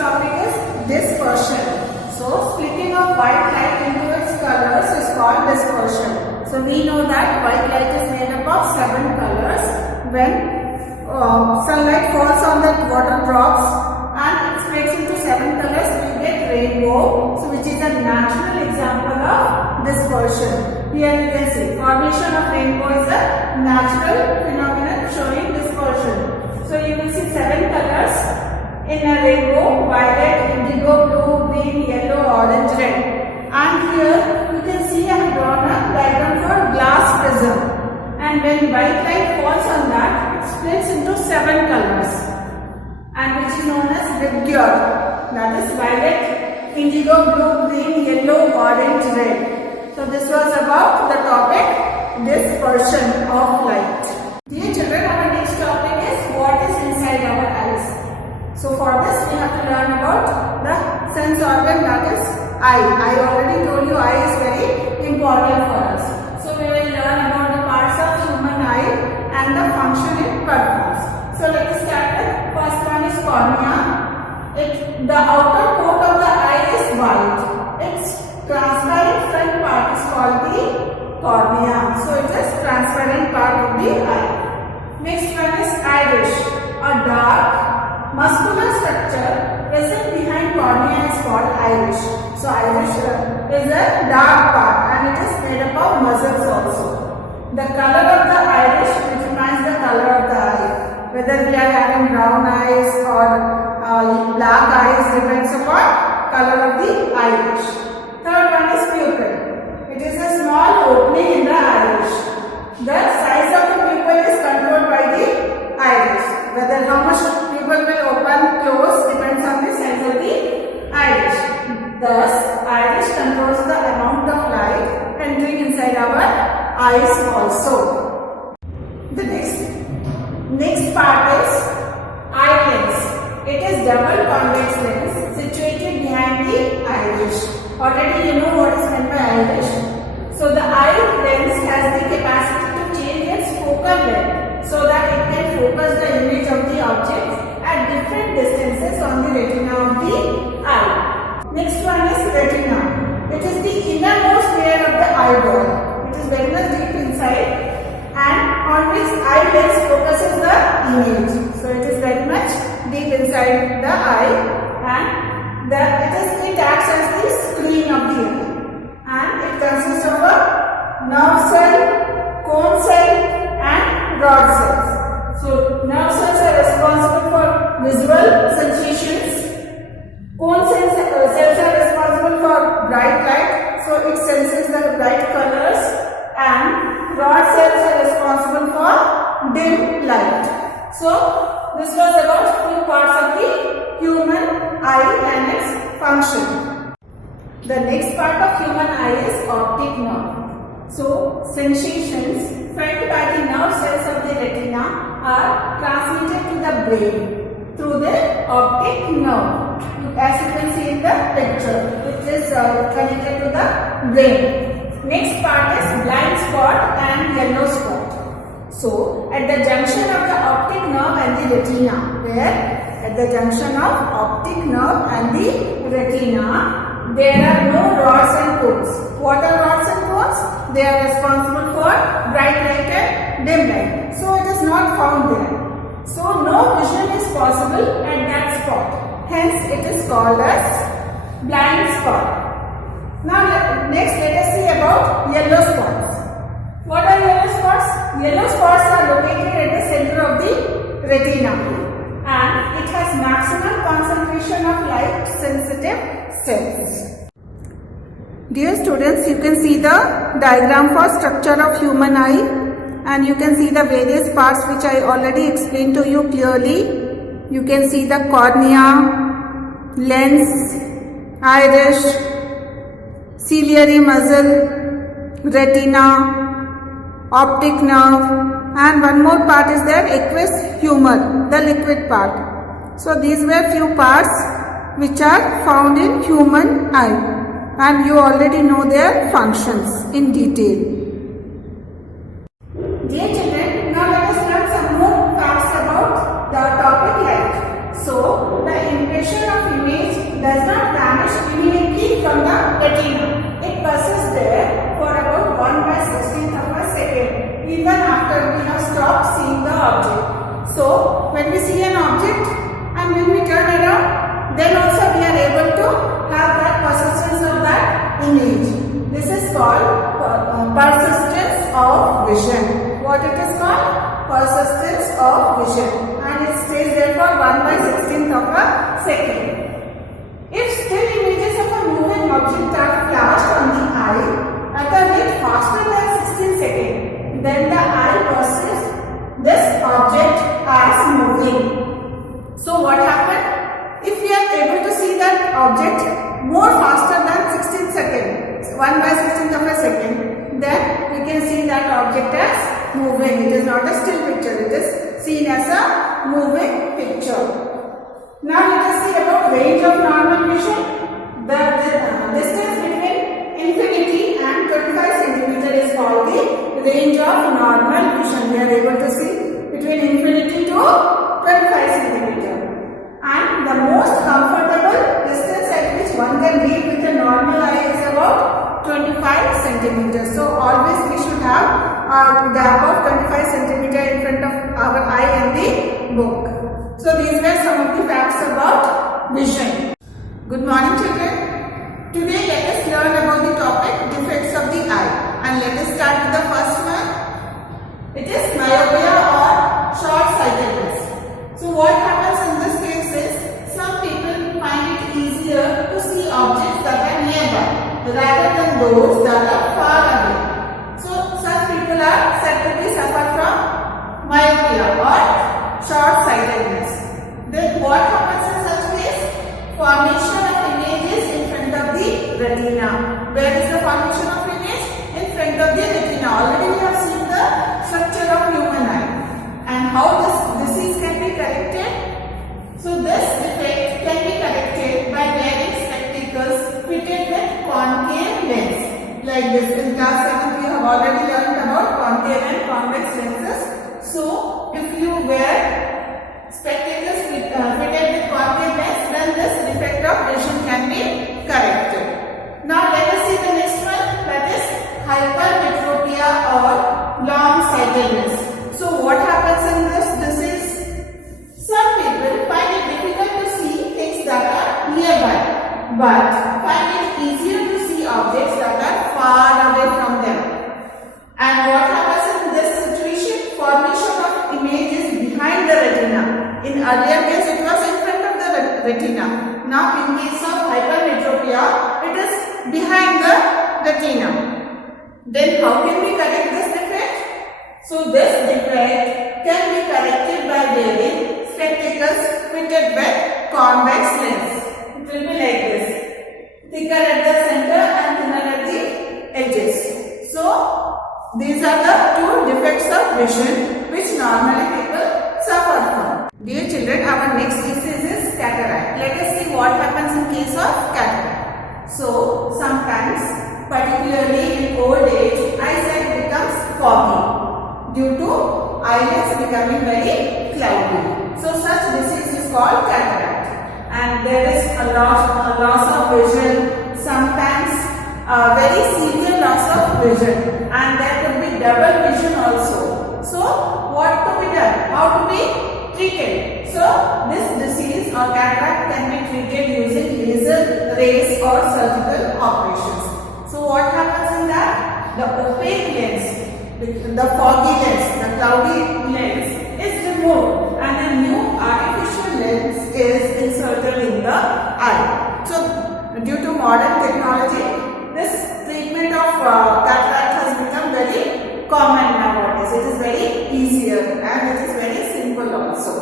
topic is dispersion. So splitting of white light into its colors is called dispersion. So we know that white light is made up of 7 colors. When sunlight falls on the water drops and it splits into 7 colors, we get rainbow. So which is a natural example of dispersion. Here you can see formation of rainbow is a natural phenomenon showing dispersion. So you will see 7 colors in a rainbow: violet, indigo, blue, green, yellow, orange, red. And here you can see I have drawn a diagram for glass prism. And when white light falls on that, it splits into 7 colors, and which is known as vidyar. That is violet, indigo, blue, green, yellow, orange, red. So this was about the topic dispersion of light. Dear children, our next topic is what is inside our eyes. So for this we have to learn about the sense organ, that is eye. I already told you eye is very important for us. So we will learn about the parts of human eye and the function it performs. So let us start with first one is cornea. The outer coat of the eye is white. Its transparent front part is called the cornea. So it is transparent part of the eye. Next one is iris. A dark muscular structure present behind cornea is called iris. So iris is a dark part and it is made up of muscles also. The color of the iris determines the color of the eye. Whether we are having brown eyes or black eyes depends upon color of the iris. Third one is pupil. It is a small opening in the iris. The size of the pupil is controlled by the iris. Whether how much pupil will open close depends on the size of the iris. Thus, iris controls the amount of light entering inside our eyes also. The next part is eye lens. It is double convex lens situated behind the iris. Already you know what is meant by iris. So the eye lens has the capacity to change its focal length so that it can focus the image of the object at different distances on the retina of the eye. Next one is retina. It is the innermost layer of the eyeball. It is very much deep inside and on which eye lens focuses the image. So it is very much deep inside the eye and it acts as the screen of the eye. And it consists of a nerve cell, cone cell and rod cells. So nerve cells are responsible for visual sensations. Cone cells are responsible for bright light, so it senses the bright colors, and rod cells are responsible for dim light. So this was about few parts of the human eye and its function. The next part of human eye is optic nerve. So sensations felt by the nerve cells of the retina are transmitted to the brain through the optic nerve. As you can see in the picture, it is connected to the brain. Next part is blind spot and yellow spot. So at the junction of the optic nerve and the retina, at the junction of optic nerve and the retina, there are no rods and cones. What are rods and cones? They are responsible for bright light and dim light. So it is not found there. So no vision is possible at that spot. Hence it is called as blind spot. Now next let us see about yellow spots. What are yellow spots? Yellow spots are located at the center of the retina and it has maximum concentration of light sensitive cells. Dear students, you can see the diagram for structure of human eye and you can see the various parts which I already explained to you clearly. You can see the cornea, lens, iris, ciliary muscle, retina, optic nerve, and one more part is there, aqueous humor, the liquid part. So these were few parts which are found in human eye and you already know their functions in detail. Dear children, now let us learn some more facts about the topic light. So the impression of image after we have stopped seeing the object. So when we see an object and when we turn around, then also we are able to have that persistence of that image. This is called persistence of vision. What it is called? Persistence of vision, and it stays there for 1/16th of a second. If still images of a moving object are flashed on the eye at a rate faster than 16 seconds, then the eye perceives this object as moving. So what happened? If we are able to see that object more faster than 16 seconds, 1/16th of a second, then we can see that object as moving. It is not a still picture, it is seen as a moving picture. Now let us see about range of normal vision. The distance between infinity and 25 centimeter is called the range of normal vision. We are able to see between infinity to 25 centimeter. And the most comfortable distance at which one can read with a normal eye is about 25 centimeters. So always we should have a gap of 25 centimeter in front of our eye and the book. So these were some of the facts about vision. Good morning children. Today let us learn about the topic defects of the eye, and let us start with the first one. It is myopia or short-sightedness. So what happens in this case is some people find it easier to see objects that are nearby rather than those that are far away. So such people are said to be suffer from myopia or short-sightedness. Then what happens in such case? Formation of images in front of the retina. Where is the formation of image? In front of the retina. Already we have seen the structure of human eye and how this disease can be corrected. So this defect can be corrected by wearing spectacles fitted with concave lens. Like this, in class 7 we have already learned about concave and convex lenses. So if you wear spectacles fitted with concave lens, then this defect of vision can be corrected. Now let us see the next one, that is hypermetropia or long-sightedness. So what happens in this disease? Some people find it difficult to see things that are nearby, but find it easier to see objects that are far away from them. And what happens in this situation? Formation of images behind the retina. In earlier case it was in front of the retina. Now in case of hypermetropia, it is behind the retina. Then how can we correct this defect? So this defect can be corrected by wearing spectacles fitted with convex lens. It will be like this, thicker at the center and thinner at the edges. So these are the two defects of vision which normally people suffer from. Dear children, our next disease is cataract. Let us see what happens in case of cataract. So sometimes, particularly in old age, eyesight becomes foggy due to eyelids becoming very cloudy. So such disease is called cataract, and there is a loss of vision, sometimes very severe loss of vision, and there could be double vision also. So what to be done? How to be treated? So this disease or cataract can be treated using laser rays or surgical operations. So what happens in that? The opaque lens, the foggy lens, the cloudy lens is removed and a new artificial lens is inserted in the eye. So due to modern technology, this treatment of cataract has become very common nowadays. It is very easier and it is very simple also.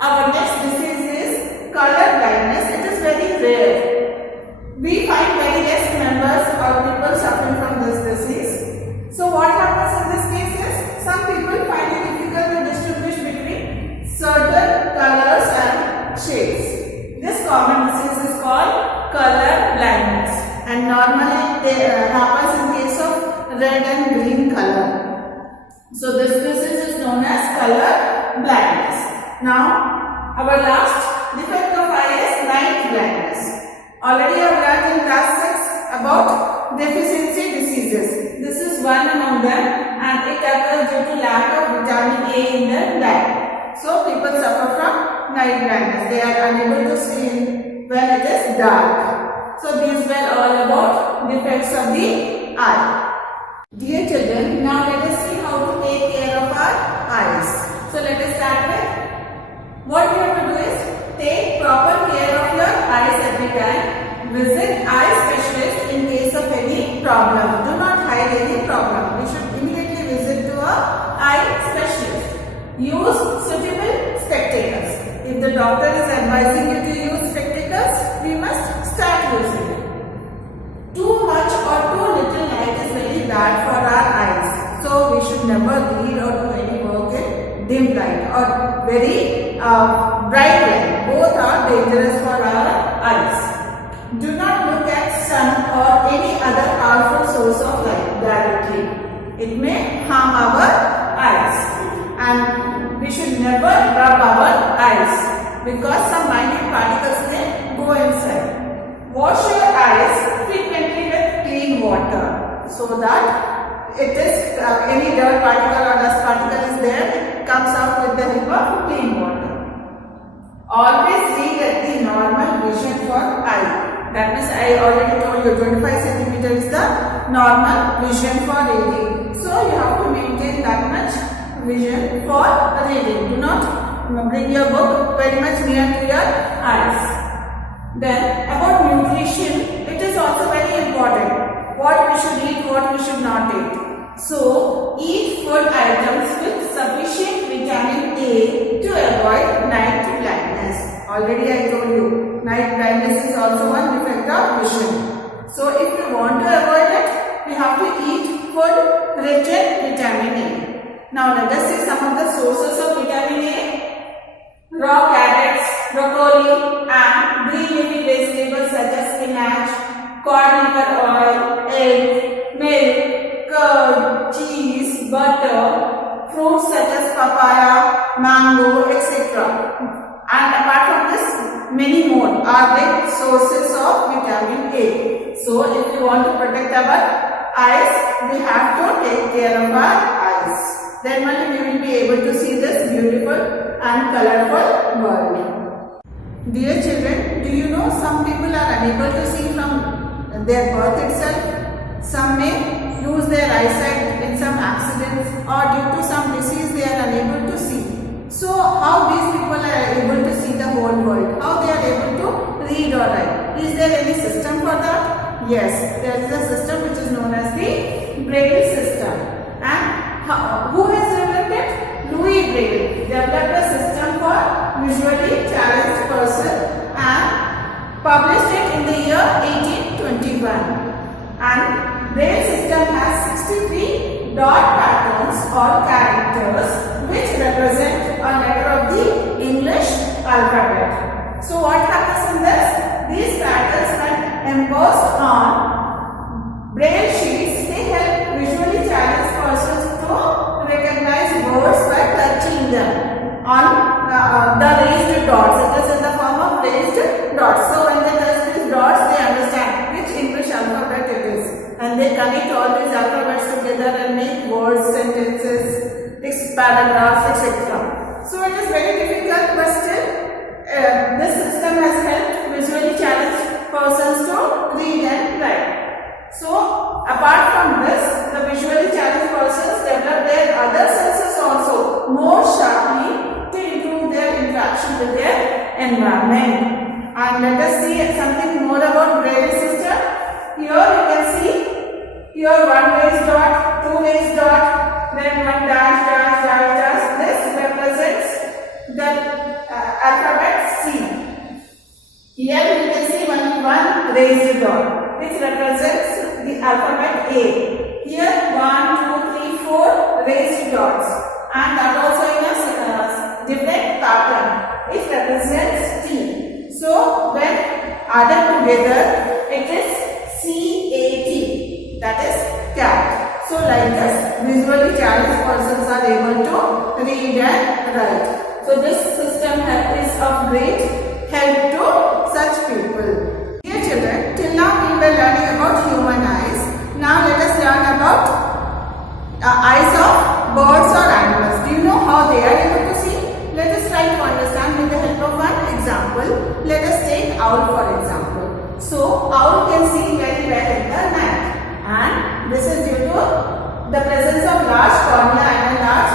Our next disease is color blindness. It is very rare. We find very less members or people suffering from this disease. So what happens in this case is some people find it difficult to distinguish between certain colors and shades. This common disease is called color blindness, and normally it happens in case of red and green color. So this disease is known as color blindness. Now our last defect of eye is night blindness. Already I have learned in class 6 about deficiency diseases. This is one among them, and it occurs due to lack of vitamin A in their diet. So people suffer from night blindness. They are unable to see when it is dark. So these were all about defects of the eye. Dear children, now let us see how to take care of our eyes. So let us start with what you have to do is take proper care of your eyes every time. Visit eye specialist in case of any problem. Do not hide any problem. We should immediately visit to a eye specialist. Use suitable spectacles. If the doctor is advising you to use spectacles, we must start using it. Too much or too little light is very bad for our eyes. So we should never read or do any work in dim light or very bright light. Both are dangerous for our eyes. Do not look at sun or any other powerful source of light directly. It may harm our eyes. And we should never rub our eyes because some minute particles may go inside. Wash your eyes frequently with clean water so that it is any dirt particle or dust particle is there, comes out with the help of clean water. Always read at the normal vision for eye. That means I already told you 25 cm is the normal vision for reading. So you have to maintain that much vision for reading. Do not bring your book very much near to your eyes. Then about nutrition, it is also very important. What we should eat, what we should not eat. So eat food items with sufficient vitamin A to avoid night blindness. Already I told you, night blindness is also one defect of vision. So if you want to avoid it, we have to eat food rich in vitamin A. Now let us see some of the sources of vitamin A. Raw carrots, broccoli and green leafy vegetables such as spinach, cod liver oil, eggs, milk, curd, cheese, butter, fruits such as papaya, mango, etc. And apart from this, many more are the sources of vitamin A. So if you want to protect our eyes, we have to take care of our eyes. Then only we will be able to see this beautiful and colorful world. Dear children, do you know some people are unable to see from their birth itself? Some may lose their eyesight in some accidents or due to some disease they are unable to see. So how these people are able to see the whole world? How they are able to read or write? Is there any system for that? Yes, there is a system which is known as the Braille system. And who has developed it? Louis Braille developed a system for visually challenged person and published it in the year 1821. And Braille system has 63 dot patterns or characters which represent a letter of the English alphabet. So what happens in this? These patterns when embossed on Braille sheets, they help visually challenged persons to recognize words by touching them on the raised dots. It is in the form of raised dots. So when they touch these dots, they understand which English alphabet it is. And they connect all these alphabets together and make words, sentences, paragraphs, etc. So it is very difficult, but still this system has helped visually challenged persons to read and write. So apart from this, the visually challenged persons develop their other senses also more sharply to improve their interaction with their environment. And let us see something more about Braille system. Here you can see here one raised dot, two raised dot, then one dash, dash, dash, dash. This represents the alphabet C. Here you can see only one raised dot, which represents the alphabet A. Here 1, 2, 3, 4 raised dots, and that also in a different pattern. It represents T. So when added together, it is CAT. That is cat. So like this, visually challenged persons are able to read and write. So this system is of great help to such people. Dear children, till now we were learning about human eyes. eyes of birds or animals. Do you know how they are able to see? Let us try to understand with the help of one example. Let us take owl for example. So owl can see very well in the night, and this is due to the presence of large cornea and a large